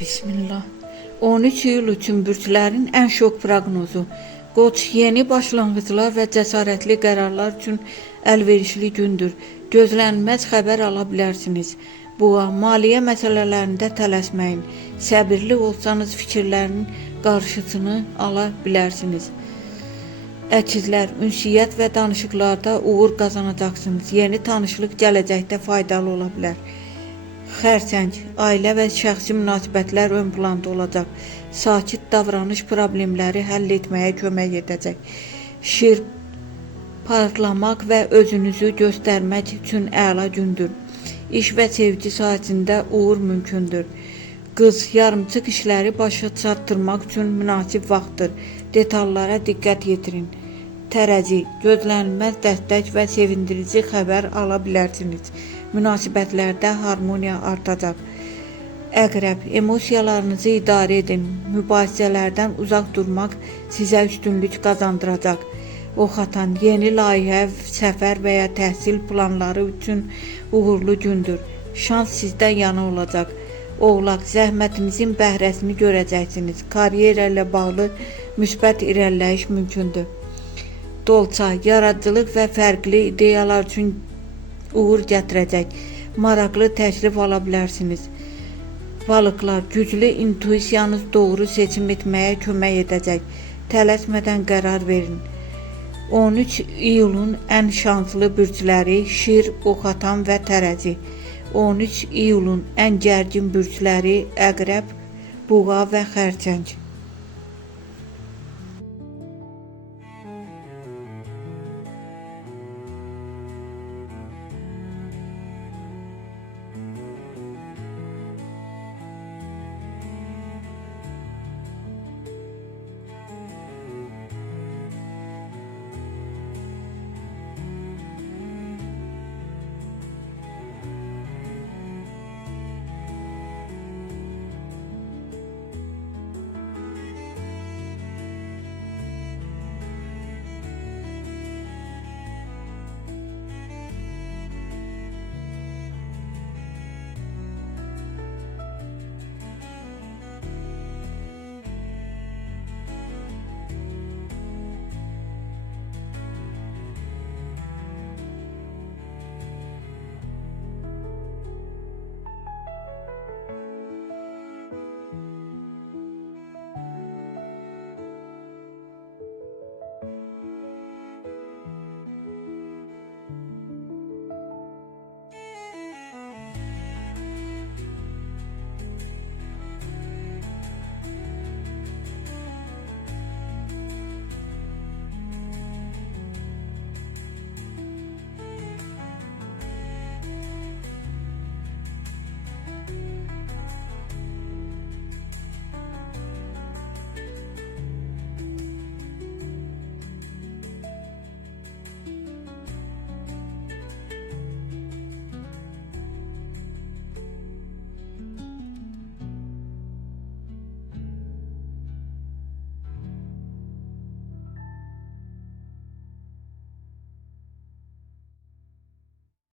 Bismillah. 13 iyul üçün bürclərin ən şok proqnozu. Qoç yeni başlanğıclar və cəsarətli qərarlar üçün əlverişli gündür. Gözlənilməz xəbər ala bilərsiniz. Boğa, maliyyə məsələlərində tələsməyin. Səbirli olsanız fikirlərin qarşısını ala bilərsiniz. Əkizlər, ünsiyyət və danışıqlarda uğur qazanacaqsınız. Yeni tanışlıq gələcəkdə faydalı ola bilər. Xərçəng, ailə və şəxsi münasibətlər ön planda olacaq. Sakit davranış problemləri həll etməyə kömək edəcək. Şir, parlamaq və özünüzü göstərmək üçün əla gündür. İş və sevgi sahəsində uğur mümkündür. Qız, yarımçıq işləri başa çatdırmaq üçün münasib vaxtdır. Detallara diqqət yetirin. Tərəzi, gözlənilməz dəstək və sevindirici xəbər ala bilərsiniz. Münasibətlərdə harmoniya artacaq. Əqrəb, emosiyalarınızı idarə edin. Mübahisələrdən uzaq durmaq sizə üstünlük qazandıracaq. Oxatan, yeni layihə, səfər və ya təhsil planları üçün uğurlu gündür. Şans sizdən yana olacaq. Oğlaq, zəhmətinizin bəhrəsini görəcəksiniz. Karyera ilə bağlı müsbət irəliləyiş mümkündür. Dolça, yaradıcılıq və fərqli ideyalar üçün uğur gətirəcək. Maraqlı təklif ala bilərsiniz. Balıqlar, güclü intuisiyanız doğru seçim etməyə kömək edəcək. Tələsmədən qərar verin. 13 iyulun ən şanslı bürcləri Şir, Oxatan və Tərəzi. 13 iyulun ən gərgin bürcləri Əqrəb, Boğa və Xərçəng.